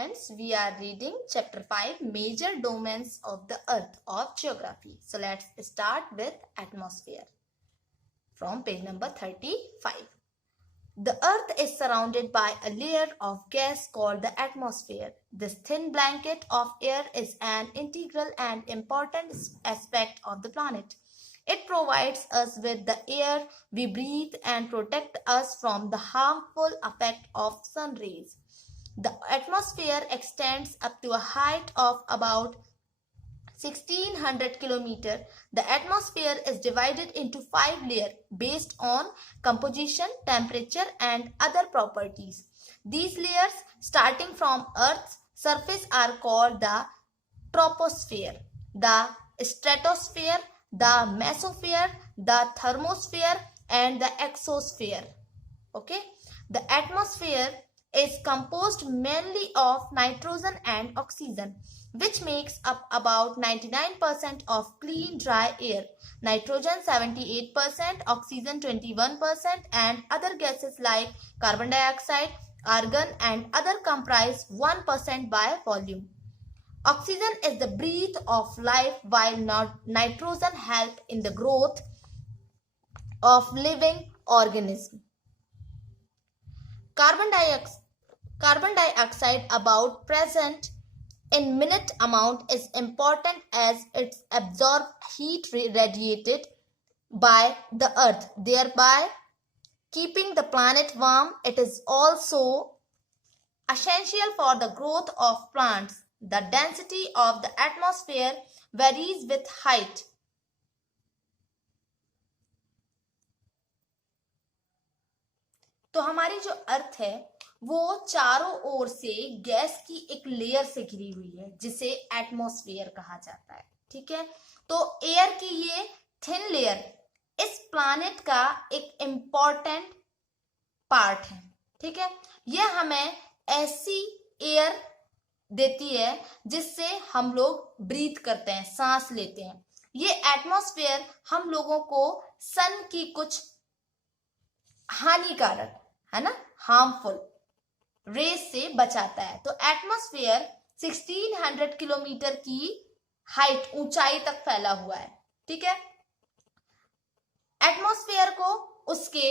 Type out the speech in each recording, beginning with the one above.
students, we are reading chapter 5 major domains of the earth of geography. So let's start with atmosphere from page number 35. The earth is surrounded by a layer of gas called the atmosphere. This thin blanket of air is an integral and important aspect of the planet. It provides us with the air we breathe and protects us from the harmful effect of sun rays. The atmosphere extends up to a height of about 1600 km. The atmosphere is divided into 5 layers based on composition, temperature and other properties. These layers starting from Earth's surface are called the troposphere, the stratosphere, the mesosphere, the thermosphere and the exosphere. Okay, the atmosphere is composed mainly of nitrogen and oxygen, which makes up about 99% of clean dry air, nitrogen 78%, oxygen 21% and other gases like carbon dioxide, argon and other comprise 1% by volume. Oxygen is the breath of life while nitrogen helps in the growth of living organisms. Carbon dioxide about present in minute amount is important as it absorbs heat radiated by the earth, thereby keeping the planet warm. It is also essential for the growth of plants. The density of the atmosphere varies with height. तो हमारी जो अर्थ है वो चारों ओर से gas की एक layer से घिरी हुई है जिसे एटमॉस्फेयर कहा जाता है. ठीक है, तो एयर की ये थिन लेयर इस प्लैनेट का एक इंपॉर्टेंट पार्ट है. ठीक है, ये हमें ऐसी एयर देती है जिससे हम लोग ब्रीथ करते हैं, सांस लेते हैं. ये एटमॉस्फेयर हम लोगों को सन की कुछ हानिकारक है ना, हार्मफुल रेज से बचाता है. तो एटमॉस्फेयर 1600 किलोमीटर की हाइट, ऊंचाई तक फैला हुआ है. ठीक है, एटमॉस्फेयर को उसके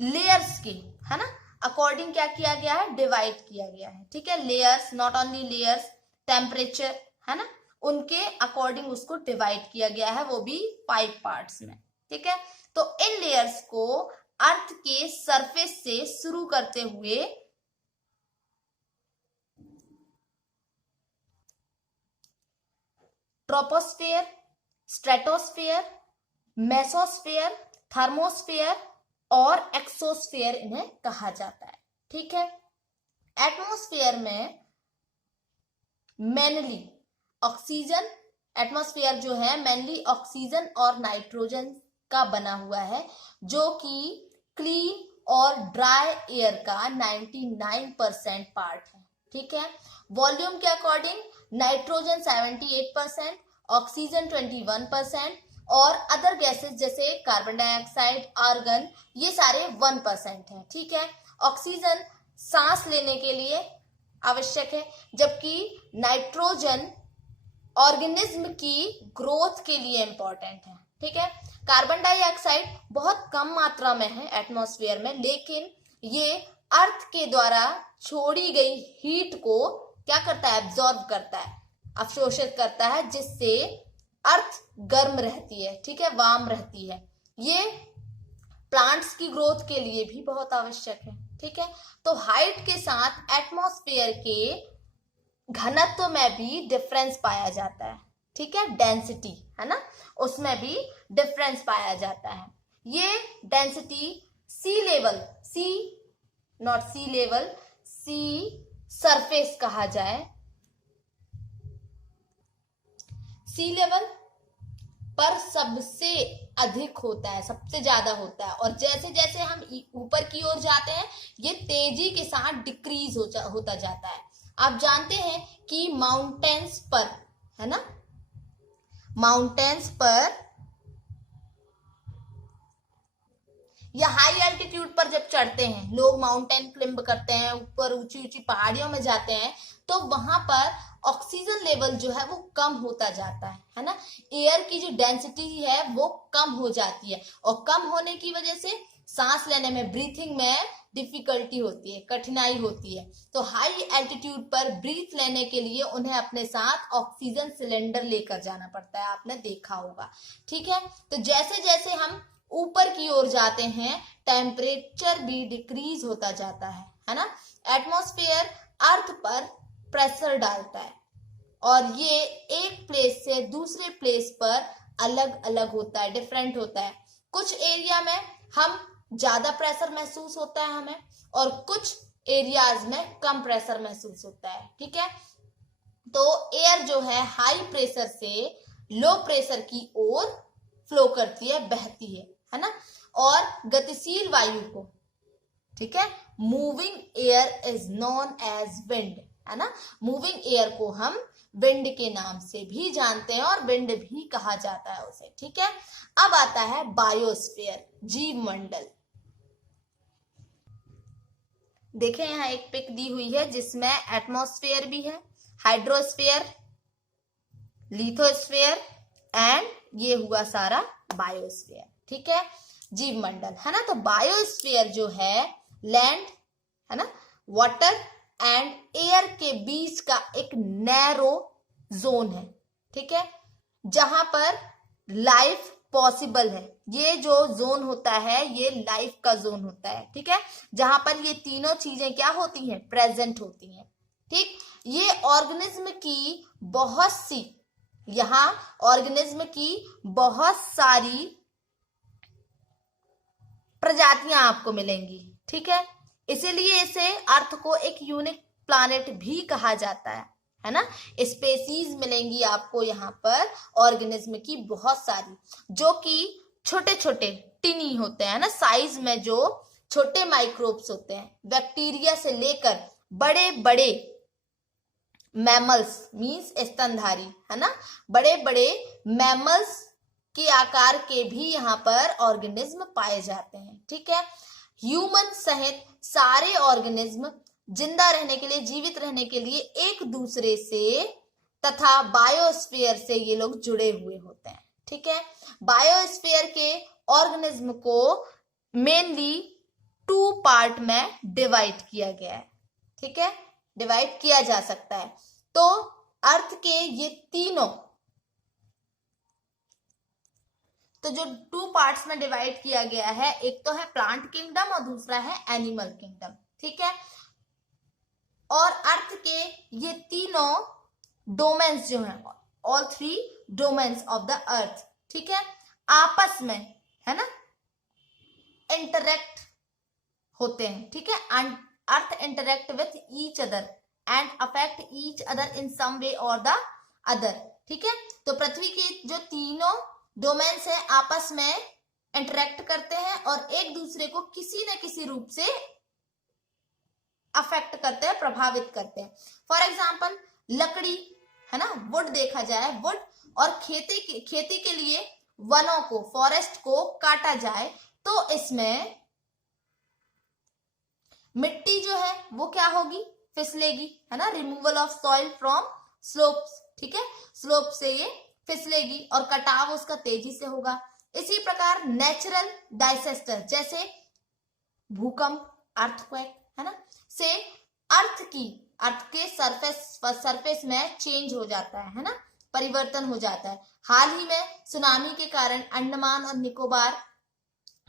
लेयर्स की है ना अकॉर्डिंग क्या किया गया है, डिवाइड किया गया है. ठीक है, layers, not only layers, temperature है ना, उनके अकॉर्डिंग उसको डिवाइड किया गया है, वो भी 5 पार्ट्स में. ठीक है, तो इन लेयर्स को अर्थ के सरफेस से शुरू करते हुए ट्रोपोस्फेयर, स्ट्रेटोस्फेयर, मेसोस्फेयर, थर्मोस्फेयर और एक्सोस्फेयर इन्हें कहा जाता है. ठीक है, एटमॉस्फेयर में मेनली ऑक्सीजन, एटमॉस्फेयर जो है मेनली ऑक्सीजन और नाइट्रोजन का बना हुआ है, जो कि क्लीन और ड्राई एयर का 99% पार्ट है. ठीक है, वॉल्यूम के अकॉर्डिंग नाइट्रोजन 78%, ऑक्सीजन 21% और अदर गैसेस जैसे कार्बन डाइऑक्साइड, आर्गन, ये सारे 1% हैं. ठीक है, ऑक्सीजन सांस लेने के लिए आवश्यक है, जबकि नाइट्रोजन ऑर्गेनिज्म की ग्रोथ के लिए इंपॉर्टेंट है. ठीक है, कार्बन डाइऑक्साइड बहुत कम मात्रा में है एटमॉस्फेयर में, लेकिन ये अर्थ के द्वारा छोड़ी गई हीट को क्या करता है, एब्जॉर्ब करता है, अवशोषित करता है, जिससे अर्थ गर्म रहती है. ठीक है, वार्म रहती है. ये प्लांट्स की ग्रोथ के लिए भी बहुत आवश्यक है. ठीक है, तो हाइट के साथ एटमॉस्फेयर के घनत्व में भी डिफरेंस पाया जाता है. ठीक है, डेंसिटी है ना, उसमें भी डिफरेंस पाया जाता है. ये डेंसिटी सी लेवल, सी सरफेस कहा जाए, सी लेवल पर सबसे अधिक होता है, सबसे ज्यादा होता है. और जैसे जैसे हम ऊपर की ओर जाते हैं ये तेजी के साथ डिक्रीज होता जाता है. आप जानते हैं कि माउंटेन्स पर है ना, माउंटेन्स पर या हाई एल्टीट्यूड पर जब चढ़ते हैं, लोग माउंटेन क्लिम्ब करते हैं, ऊपर ऊंची ऊंची पहाड़ियों में जाते हैं, तो वहां पर ऑक्सीजन लेवल जो है वो कम होता जाता है ना। एयर की जो डेंसिटी है वो कम हो जाती है, और कम होने की वजह से सांस लेने में, ब्रीथिंग में डिफिकल्टी होती है, कठिनाई होती है। तो हाई एल्टीट्यूड पर ब्रीथ लेने के लिए उन्हें अपने साथ ऑक्सीजन सिलेंडर लेकर जाना पड़ता है, आपने देखा होगा। ठीक है, तो जैसे जैसे हम ऊपर की ओर जाते हैं टेम्परेचर भी डिक्रीज होता जाता है ना। एटमॉस्फेयर अर्थ पर प्रेशर डालता है, और ये एक प्लेस से दूसरे प्लेस पर अलग अलग होता है, डिफरेंट होता है। कुछ एरिया में हम ज्यादा प्रेशर महसूस होता है हमें, और कुछ एरियाज में कम प्रेशर महसूस होता है। ठीक है, तो एयर जो है हाई प्रेशर से लो प्रेशर की ओर फ्लो करती है, बहती है ना। और गतिशील वायु को, ठीक है, moving air is known as wind, है ना। मूविंग एयर को हम विंड के नाम से भी जानते हैं, और विंड भी कहा जाता है उसे। ठीक है, अब आता है बायोस्फीयर, जीव मंडल। देखें यहाँ एक पिक दी हुई है जिसमें एटमॉस्फेयर भी है, हाइड्रोस्फीयर, लिथोस्फीयर एंड ये हुआ सारा बायोस्फीयर। ठीक है, जीव मंडल, है ना। तो बायोस्फीयर जो है लैंड, है ना, वाटर एंड एयर के बीच का एक नैरो जोन है। ठीक है, जहां पर लाइफ पॉसिबल है। ये जो जोन होता है ये लाइफ का जोन होता है। ठीक है, जहां पर ये तीनों चीजें क्या होती हैं, प्रेजेंट होती हैं। ठीक, ये ऑर्गेनिज्म की बहुत सी, यहां ऑर्गेनिज्म की बहुत सारी प्रजातियां आपको मिलेंगी। ठीक है, इसीलिए इसे अर्थ को एक यूनिक प्लैनेट भी कहा जाता है ना। स्पेसीज मिलेंगी आपको यहाँ पर ऑर्गेनिज्म की बहुत सारी, जो कि छोटे छोटे टिनी होते हैं ना, साइज में जो छोटे माइक्रोब्स होते हैं, बैक्टीरिया से लेकर बड़े बड़े मैमल्स मींस स्तनधारी, है ना, बड़े बड़े मैमल्स के आकार के भी यहाँ पर ऑर्गेनिज्म पाए जाते हैं। ठीक है, ह्यूमन सहित सारे ऑर्गेनिज्म जिंदा रहने के लिए, जीवित रहने के लिए एक दूसरे से तथा बायोस्फीयर से ये लोग जुड़े हुए होते हैं। ठीक है, बायोस्फीयर के ऑर्गेनिज्म को मेनली 2 पार्ट में डिवाइड किया गया है। ठीक है, डिवाइड किया जा सकता है। तो अर्थ के ये तीनों, तो जो 2 पार्ट्स में डिवाइड किया गया है, एक तो है प्लांट किंगडम और दूसरा है एनिमल किंगडम। ठीक है, और अर्थ के ये तीनों डोमेन्स जो हैं, all 3 domains of the earth, ठीक है, आपस में, है ना, इंटरेक्ट होते हैं। ठीक है, earth interact with each other and affect each other in some way और द अदर। ठीक है, तो पृथ्वी के जो तीनों डोमेन्स हैं आपस में इंटरेक्ट करते हैं और एक दूसरे को किसी न किसी रूप से अफेक्ट करते हैं, प्रभावित करते हैं। फॉर एग्जाम्पल लकड़ी, है ना, वुड देखा जाए, वुड, और खेती के लिए वनों को, फॉरेस्ट को काटा जाए तो इसमें मिट्टी जो है वो क्या होगी, फिसलेगी, है ना, removal of soil from slopes. ठीक है, स्लोप से ये फिसलेगी और कटाव उसका तेजी से होगा। इसी प्रकार नेचुरल डिजास्टर जैसे भूकंप, अर्थक्वेक, है ना, से अर्थ के सरफेस में चेंज हो जाता है ना, परिवर्तन हो जाता है। हाल ही में सुनामी के कारण अंडमान और निकोबार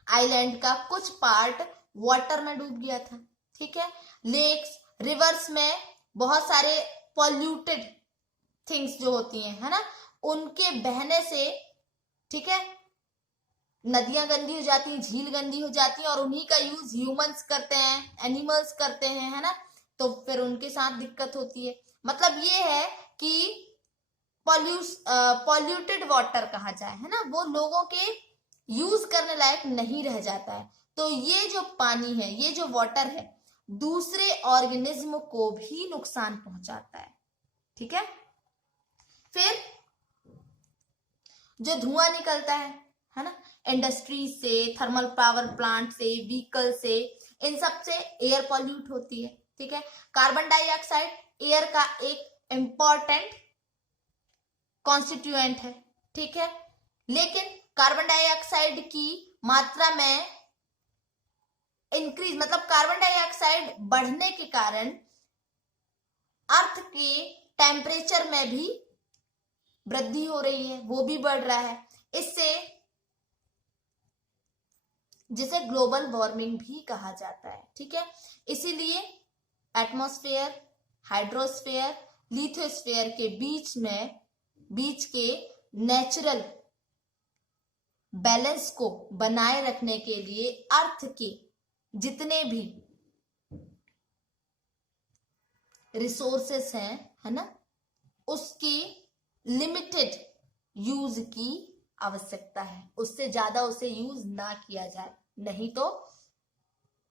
आइलैंड का कुछ पार्ट वाटर में डूब गया था। ठीक है, लेक्स, रिवर्स में बहुत सारे पॉल्यूटेड थिंग्स जो होती हैं, है ना, उनके बहने से, ठीक है, नदियां गंदी हो जाती हैं, झील गंदी हो जाती है, और उन्हीं का यूज ह्यूमंस करते हैं, एनिमल्स करते हैं, है ना, तो फिर उनके साथ दिक्कत होती है। मतलब ये है कि पॉल्यूटेड वाटर कहा जाए, है ना, वो लोगों के यूज करने लायक नहीं रह जाता है। तो ये जो पानी है, ये जो वाटर है, दूसरे ऑर्गेनिज्म को भी नुकसान पहुंचाता है। ठीक है, फिर जो धुआं निकलता है है ना। इंडस्ट्री से, थर्मल पावर प्लांट से, व्हीकल से, इन सब से एयर पॉल्यूट होती है। ठीक है। कार्बन डाइऑक्साइड एयर का एक इंपॉर्टेंट कॉन्स्टिट्यूएंट है। ठीक है। लेकिन कार्बन डाइऑक्साइड की मात्रा में इंक्रीज, मतलब कार्बन डाइऑक्साइड बढ़ने के कारण अर्थ के टेम्परेचर में भी वृद्धि हो रही है, वो भी बढ़ रहा है। इससे, जिसे ग्लोबल वार्मिंग भी कहा जाता है। ठीक है। इसीलिए एटमॉस्फेयर, हाइड्रोस्फेयर, लिथोस्फेयर के बीच के नेचुरल बैलेंस को बनाए रखने के लिए अर्थ के जितने भी रिसोर्सेस हैं, है ना, उसकी लिमिटेड यूज की आवश्यकता है। उससे ज्यादा उसे यूज ना किया जाए, नहीं तो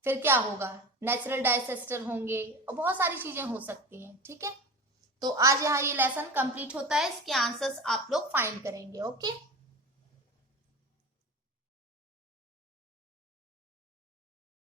फिर क्या होगा, नेचुरल डिजास्टर होंगे और बहुत सारी चीजें हो सकती हैं। ठीक है। तो आज यहाँ ये लेसन कंप्लीट होता है। इसके आंसर्स आप लोग फाइंड करेंगे। ओके।